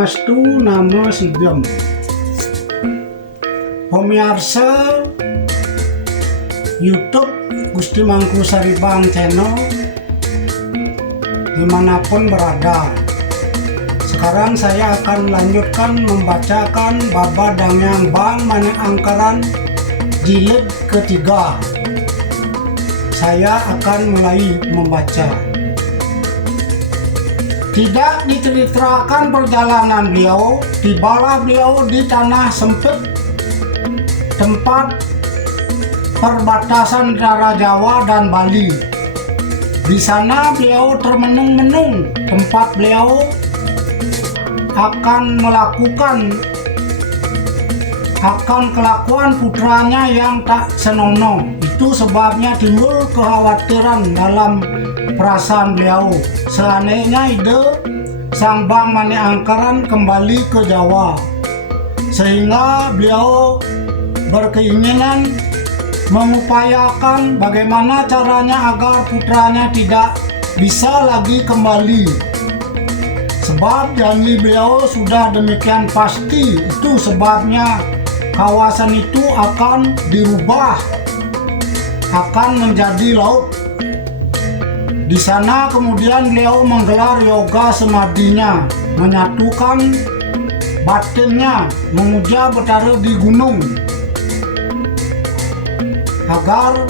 Pangastu nama Sigem. Pemirsa YouTube Gusti Mangku Saribang Channel dimanapun berada. Sekarang saya akan lanjutkan membacakan Baba Dangyang Bang Manik Angkaran jilid ketiga. Saya akan mulai membaca. Tidak diceritakan perjalanan beliau, tibalah beliau di tanah sempit, tempat perbatasan antara Jawa dan Bali. Di sana beliau termenung-menung, tempat beliau akan kelakuan putranya yang tak senonoh. Itu sebabnya timbul kekhawatiran dalam perasaan beliau. Seandainya ide Sang Bang Manik Angkaran kembali ke Jawa, sehingga beliau berkeinginan mengupayakan bagaimana caranya agar putranya tidak bisa lagi kembali. Sebab janji beliau sudah demikian pasti. Itu sebabnya kawasan itu akan dirubah, akan menjadi laut. Di sana kemudian beliau menggelar yoga semadinya, menyatukan batinnya, memuja Betara di gunung, agar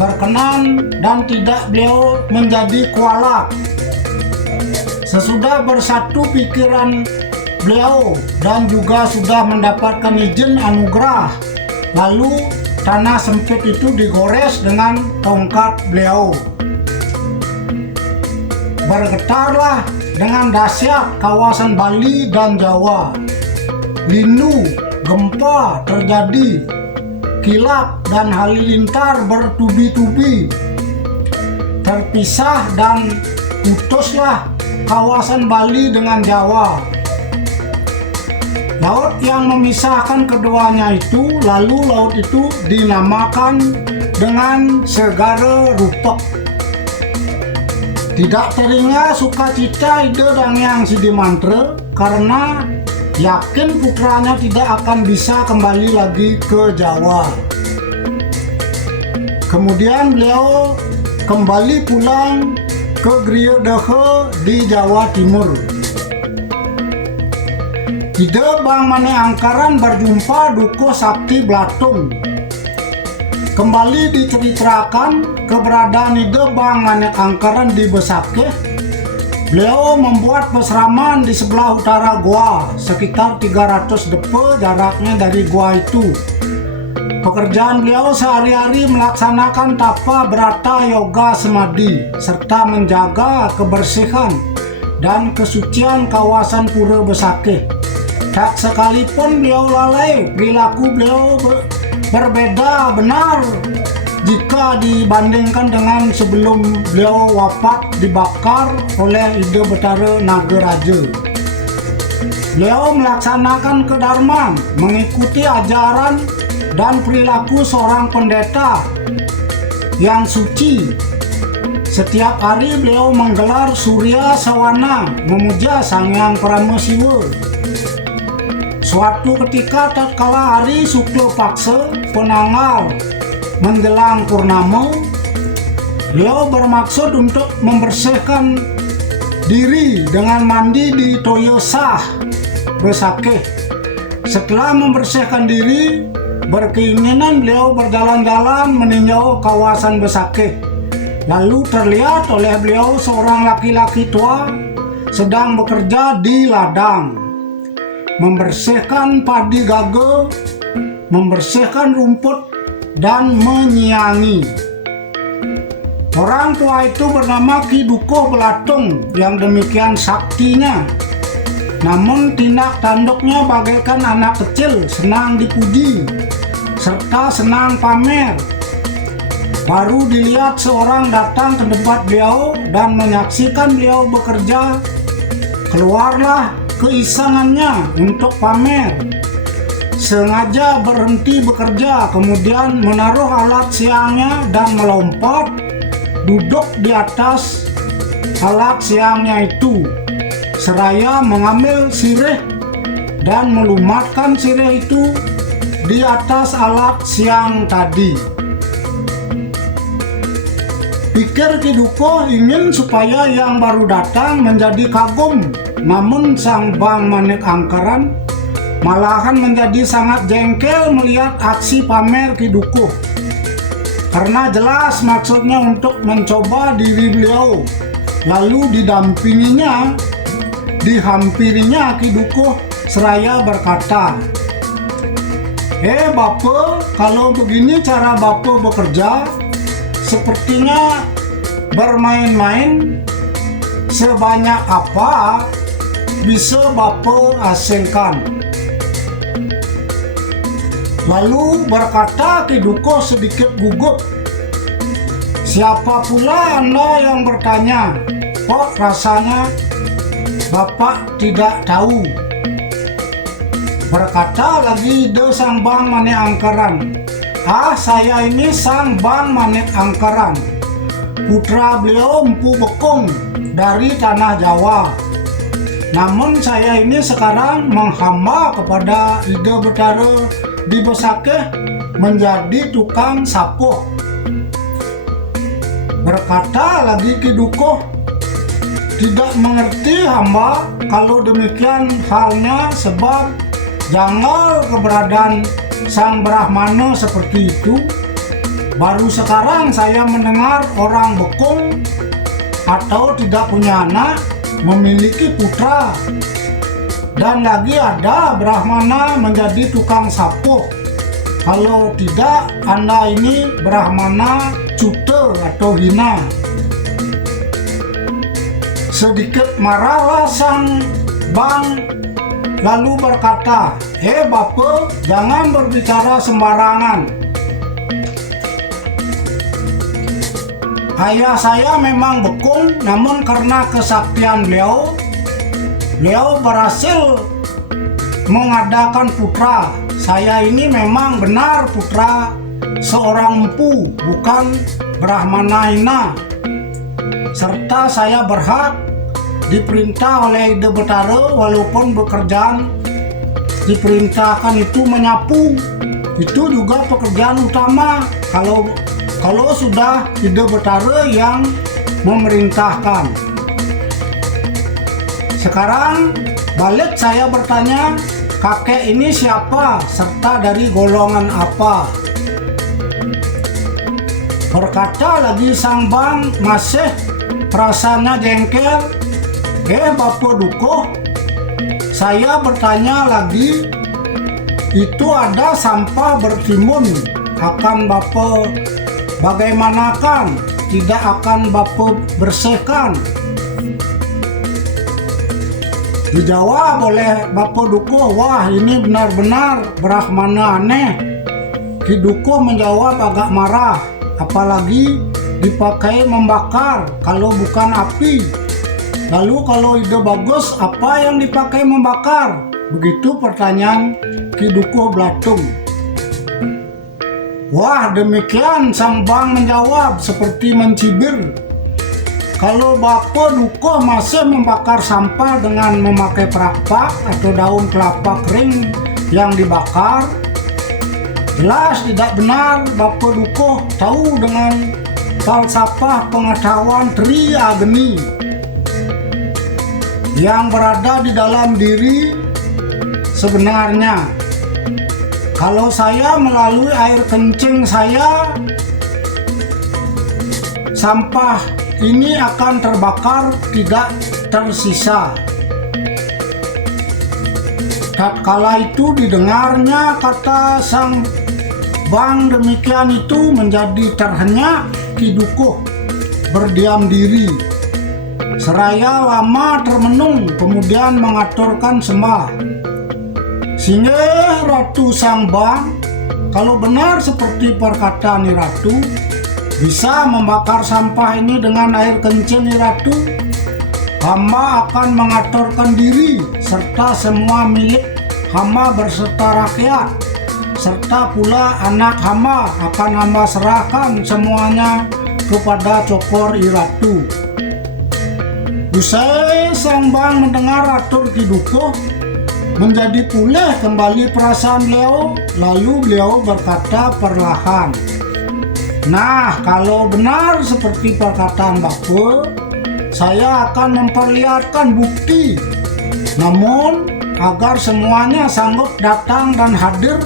berkenan dan tidak beliau menjadi kuala. Sesudah bersatu pikiran beliau dan juga sudah mendapatkan izin anugerah, lalu tanah sempit itu digores dengan tongkat beliau. Bergetarlah dengan dahsyat kawasan Bali dan Jawa. Lindu, gempa terjadi, kilat dan halilintar bertubi-tubi. Terpisah dan putuslah kawasan Bali dengan Jawa. Laut yang memisahkan keduanya itu, lalu laut itu dinamakan dengan Segara Rupek. Tidak teringat sukacita ide Dangyang Sidimantra karena yakin putranya tidak akan bisa kembali lagi ke Jawa. Kemudian beliau kembali pulang ke Griya Dehe di Jawa Timur. Ide Bang Manik Angkaran berjumpa Dukuh Sakti Blatung. Kembali diceritakan keberadaan ide Bang Manik Angkaran di Besakeh. Beliau membuat peseraman di sebelah utara gua, sekitar 300 depe jaraknya dari gua itu. Pekerjaan beliau sehari-hari melaksanakan tapa berata yoga semadi, serta menjaga kebersihan dan kesucian kawasan Pura Besakeh. Tak sekalipun beliau lalai, perilaku beliau berbeda benar jika dibandingkan dengan sebelum beliau wafat dibakar oleh ide Betara Nagaraja. Beliau melaksanakan kedarman, mengikuti ajaran dan perilaku seorang pendeta yang suci. Setiap hari beliau menggelar Surya Sawana, memuja Sang Hyang Paramasiwa. Suatu ketika tatkala hari Sukla Paksa penanggal menjelang purnama, beliau bermaksud untuk membersihkan diri dengan mandi di Toya Sah Besakeh. Setelah membersihkan diri, berkeinginan beliau berjalan-jalan meninjau kawasan Besakeh. Lalu terlihat oleh beliau seorang laki-laki tua sedang bekerja di ladang, membersihkan padi gaga, membersihkan rumput dan menyiangi. Orang tua itu bernama Ki Dukuh Belatung yang demikian saktinya. Namun tindak tanduknya bagaikan anak kecil, senang dipuji serta senang pamer. Baru dilihat seorang datang ke tempat beliau dan menyaksikan beliau bekerja, keluarlah keisangannya untuk pamer. Sengaja berhenti bekerja, kemudian menaruh alat siangnya dan melompat duduk di atas alat siangnya itu. seraya mengambil sirih dan melumatkan sirih itu di atas alat siang tadi. Pikir Ki Dukuh ingin supaya yang baru datang menjadi kagum, namun sang Bang Manik Angkeran malahan menjadi sangat jengkel melihat aksi pamer Ki Dukuh, karena jelas maksudnya untuk mencoba diri beliau. Lalu dihampirinya Ki Dukuh seraya berkata, Bape, kalau begini cara Bape bekerja, sepertinya bermain-main. Sebanyak apa bisa Bape hasilkan? Lalu berkata Ki Dukuh sedikit gugup, siapa pula Anda yang bertanya? Kok rasanya Bapak tidak tahu? Berkata lagi sang Bang Manik Angkeran, saya ini sang Bang Manik Angkeran, putra beliau Empu Bekung dari tanah Jawa. Namun saya ini sekarang menghamba kepada Ide Betara di Besakeh menjadi tukang sapuh. Berkata lagi Ki Dukuh, tidak mengerti hamba kalau demikian halnya, sebab janggal keberadaan sang Brahmana seperti itu. Baru sekarang saya mendengar orang Bekung atau tidak punya anak memiliki putra, dan lagi ada Brahmana menjadi tukang sapuh. Kalau tidak, Anda ini Brahmana cuta atau hina. Sedikit marahlah sang Bang, lalu berkata, Bape, jangan berbicara sembarangan. Ayah saya memang Bekung, namun karena kesaktian beliau berhasil mengadakan putra. Saya ini memang benar putra seorang empu, bukan Brahmana hina. Serta saya berhak diperintah oleh Ide Betara, walaupun pekerjaan diperintahkan itu menyapu, itu juga pekerjaan utama kalau sudah Ide Betara yang memerintahkan. Sekarang balik saya bertanya, kakek ini siapa serta dari golongan apa? Berkata lagi sang Bang masih perasaannya jengkel, Bape Dukuh, saya bertanya lagi, itu ada sampah bertimbun, akan Bape bagaimanakan? Tidak akan Bape bersihkan? Dijawab oleh Bape Dukuh, wah ini benar-benar Brahmana aneh. Ki Dukuh menjawab agak marah, apalagi dipakai membakar kalau bukan api. Lalu kalau ide bagus, apa yang dipakai membakar? Begitu pertanyaan Ki Dukuh Blatung. Wah, demikian sang Bang menjawab seperti mencibir. Kalau Bape Dukuh masih membakar sampah dengan memakai perakpak atau daun kelapa kering yang dibakar, jelas tidak benar. Bape Dukuh tahu dengan falsafah pengetahuan Tri Agni yang berada di dalam diri sebenarnya. Kalau saya melalui air kencing saya, sampah ini akan terbakar, tidak tersisa. Tatkala itu didengarnya kata sang Bang demikian itu, menjadi terhenyak Ki Dukuh berdiam diri, seraya lama termenung, kemudian mengaturkan sembah. Singgih Ratu sang Bang, kalau benar seperti perkataan Ni Ratu, bisa membakar sampah ini dengan air kencing Ni Ratu, hamba akan mengaturkan diri serta semua milik hamba berserta rakyat, serta pula anak hamba akan hamba serahkan semuanya kepada Cokor I Ratu. Usai sang bang mendengar atur Ki Dukuh, menjadi pulih kembali perasaan beliau, lalu beliau berkata perlahan, "Nah, kalau benar seperti perkataan Bapak, saya akan memperlihatkan bukti. Namun, agar semuanya sanggup datang dan hadir,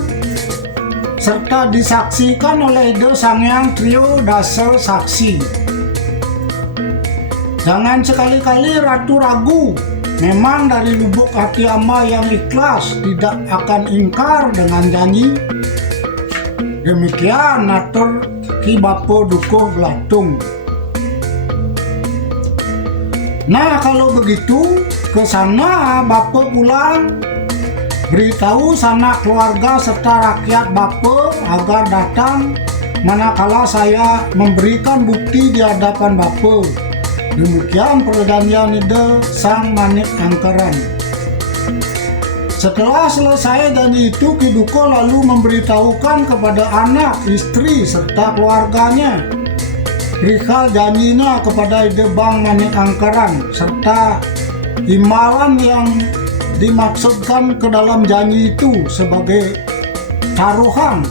serta disaksikan oleh Ide Sangyang Trio Dasa Saksi. Jangan sekali-kali Ratu ragu. Memang dari lubuk hati Ama yang ikhlas tidak akan ingkar dengan janji." Demikian atur Ki Bapo Dukuh Belatung. Nah, kalau begitu, ke sana Bapo pulang, beritahu sanak keluarga serta rakyat Bapo agar datang manakala saya memberikan bukti di hadapan Bapo. Demikian perjanjian Ide Sang Manik Angkeran. Setelah selesai janji itu, Ki Dukuh lalu memberitahukan kepada anak, istri, serta keluarganya perihal janjinya kepada Ide Bang Manik Angkeran, serta imbalan yang dimaksudkan ke dalam janji itu sebagai taruhan.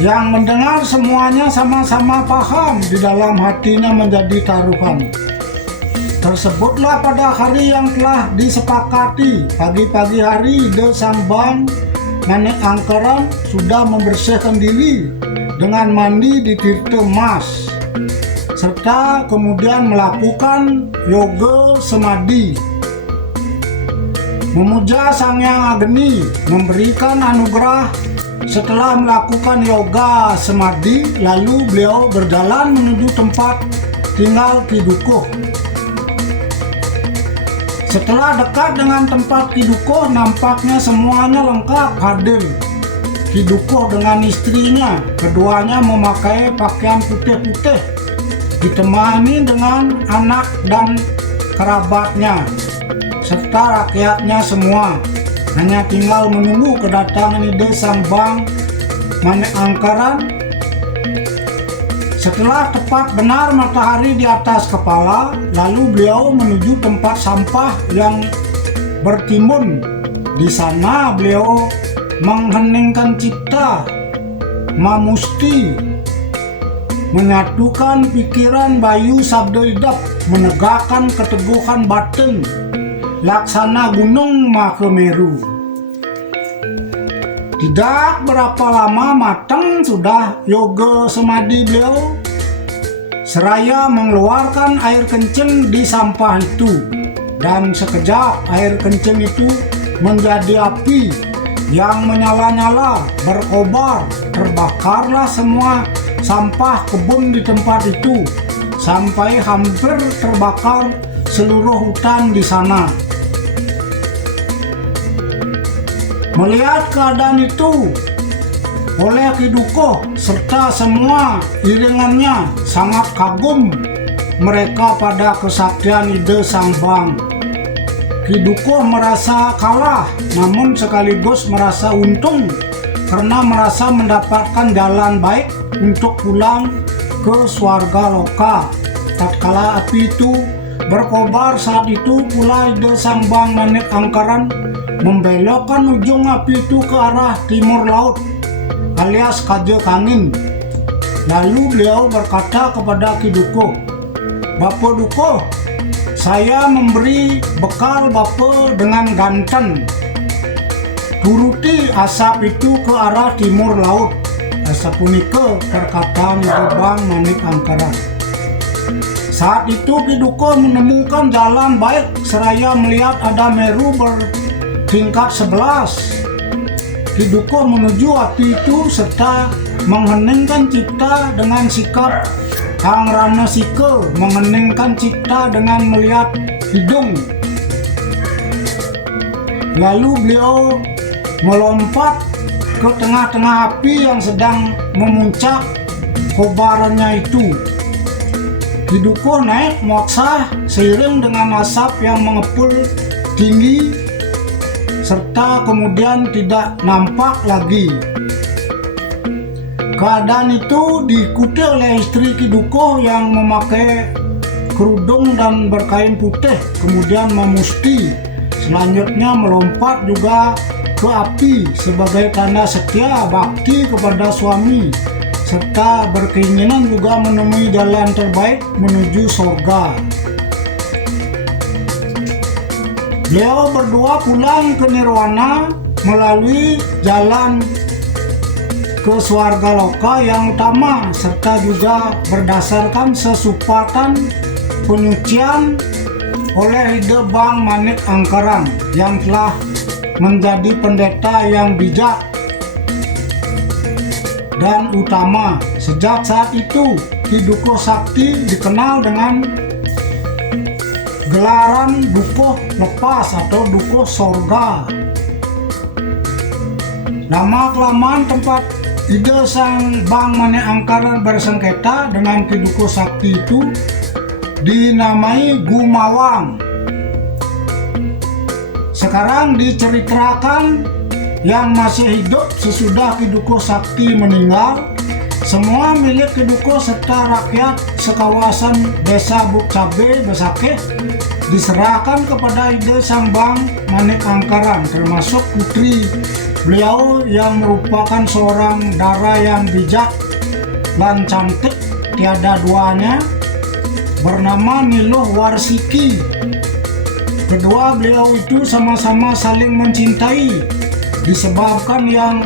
Yang mendengar semuanya sama-sama paham di dalam hatinya menjadi taruhan. Tersebutlah pada hari yang telah disepakati. Pagi-pagi hari Ide Sang Bang Manik Angkeran sudah membersihkan diri dengan mandi di tirta mas, serta kemudian melakukan yoga semadi, memuja Sang Hyang Agni, memberikan anugerah. Setelah melakukan yoga semadi, lalu beliau berjalan menuju tempat tinggal Ki Dukuh. Setelah dekat dengan tempat Ki Dukuh, nampaknya semuanya lengkap hadir. Ki Dukuh dengan istrinya, keduanya memakai pakaian putih-putih, ditemani dengan anak dan kerabatnya, serta rakyatnya semua. Hanya tinggal menunggu kedatangan Ide Sang Bang Manik Angkeran. Setelah tepat benar matahari di atas kepala, lalu beliau menuju tempat sampah yang bertimbun. Di sana beliau mengheningkan cipta, mamusti, menyatukan pikiran bayu sabda idap, menegakkan keteguhan batin, laksana gunung Mahameru. Tidak berapa lama matang sudah yoga semadi beliau, seraya mengeluarkan air kencing di sampah itu. Dan sekejap air kencing itu menjadi api yang menyala-nyala, berkobar, terbakarlah semua sampah kebun di tempat itu, sampai hampir terbakar seluruh hutan di sana. Melihat keadaan itu oleh Ki Dukuh serta semua iringannya sangat kagum mereka pada kesaktian Ide Sang Bang. Ki Dukuh merasa kalah, namun sekaligus merasa untung karena merasa mendapatkan jalan baik untuk pulang ke swarga loka. Tatkala api itu berkobar, saat itu pula Ide Sang Bang Manik Angkeran membelokkan ujung api itu ke arah timur laut alias Kaje Kangin. Lalu beliau berkata kepada Ki Dukuh, "Bapo Dukuh, saya memberi bekal Bapo dengan ganten. Turuti asap itu ke arah timur laut." Sapunika perkataan Ide Bang Manik Angkeran. Saat itu Ki Dukuh menemukan jalan baik seraya melihat ada Meru tingkat 11. Ki Dukuh menuju api itu serta mengheningkan cipta dengan sikap Hangrana Sike, mengheningkan cipta dengan melihat hidung. Lalu beliau melompat ke tengah-tengah api yang sedang memuncak kobarannya itu. Ki Dukuh naik moksa seiring dengan asap yang mengepul tinggi, serta kemudian tidak nampak lagi. Keadaan itu diikuti oleh istri Ki Dukuh yang memakai berkerudung dan berkain putih, kemudian memusti. Selanjutnya melompat juga ke api sebagai tanda setia bakti kepada suami, serta berkeinginan juga menemui jalan terbaik menuju surga. Beliau berdua pulang ke nirwana melalui jalan ke swarga loka yang utama, serta juga berdasarkan sesupatan penyucian oleh Ide Bang Manik Angkaran yang telah menjadi pendeta yang bijak dan utama. Sejak saat itu Ki Dukuh Sakti dikenal dengan gelaran Dukuh Lepas atau Dukuh Sorga. Lama kelamaan tempat Ide Sang Bang Manik Angkaran bersengketa dengan Ki Dukuh Sakti itu dinamai Gumawang. Sekarang diceritakan yang masih hidup sesudah Ki Dukuh Sakti meninggal, semua milik Ki Dukuh serta rakyat sekawasan desa Bukcabe Besakeh diserahkan kepada Ide Sang Bang Manik Angkaran, termasuk putri beliau yang merupakan seorang dara yang bijak dan cantik tiada duanya, bernama Niluh Warsiki. Kedua beliau itu sama-sama saling mencintai, disebabkan yang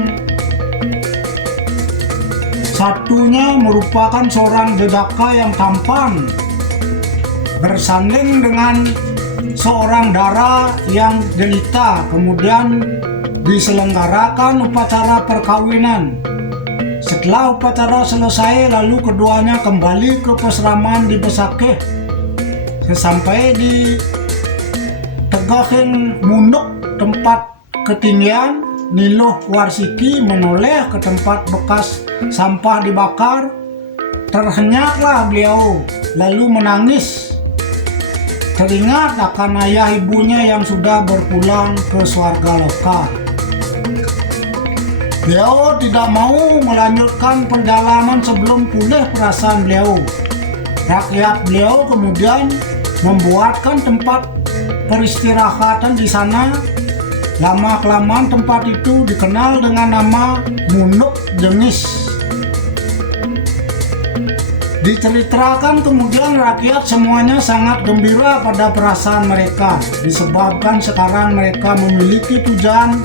satunya merupakan seorang jedaka yang tampan bersanding dengan seorang dara yang jelita. Kemudian diselenggarakan upacara perkawinan. Setelah upacara selesai, lalu keduanya kembali ke peseraman di Besakeh. Sesampai di Tegahin Munduk tempat ketinggian, Niluh Warsiki menoleh ke tempat bekas sampah dibakar. Terhenyaklah beliau, lalu menangis, teringat akan ayah ibunya yang sudah berpulang ke swarga loka. Beliau tidak mau melanjutkan perjalanan sebelum pulih perasaan beliau. Rakyat beliau kemudian membuatkan tempat peristirahatan di sana. Lama kelamaan tempat itu dikenal dengan nama Munduk Jengis. Diceritakan kemudian rakyat semuanya sangat gembira pada perasaan mereka, disebabkan sekarang mereka memiliki pujaan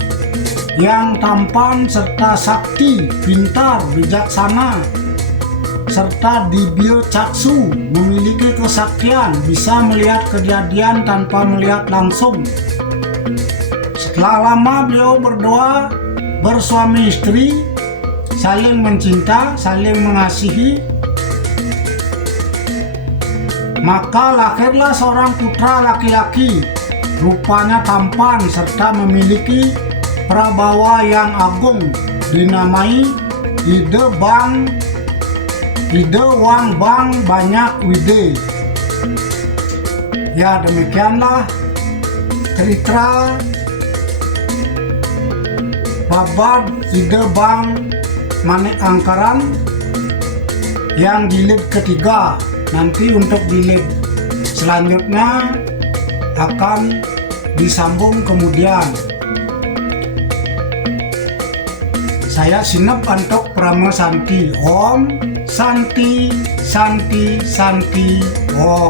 yang tampan serta sakti, pintar, bijaksana, serta dibio caksu, memiliki kesaktian, bisa melihat kejadian tanpa melihat langsung. Setelah lama beliau berdua bersuami istri, saling mencinta, saling mengasihi, maka lahirlah seorang putra laki-laki, rupanya tampan serta memiliki prabawa yang agung, dinamai Ide Wang Bang Banyak Wide. Ya, demikianlah cerita babad Ide Bang Manik Angkaran yang jilid ketiga. Nanti untuk jilid selanjutnya akan disambung kemudian. Saya Sinep Antok Prama Santi. Om Santi Santi Santi Om.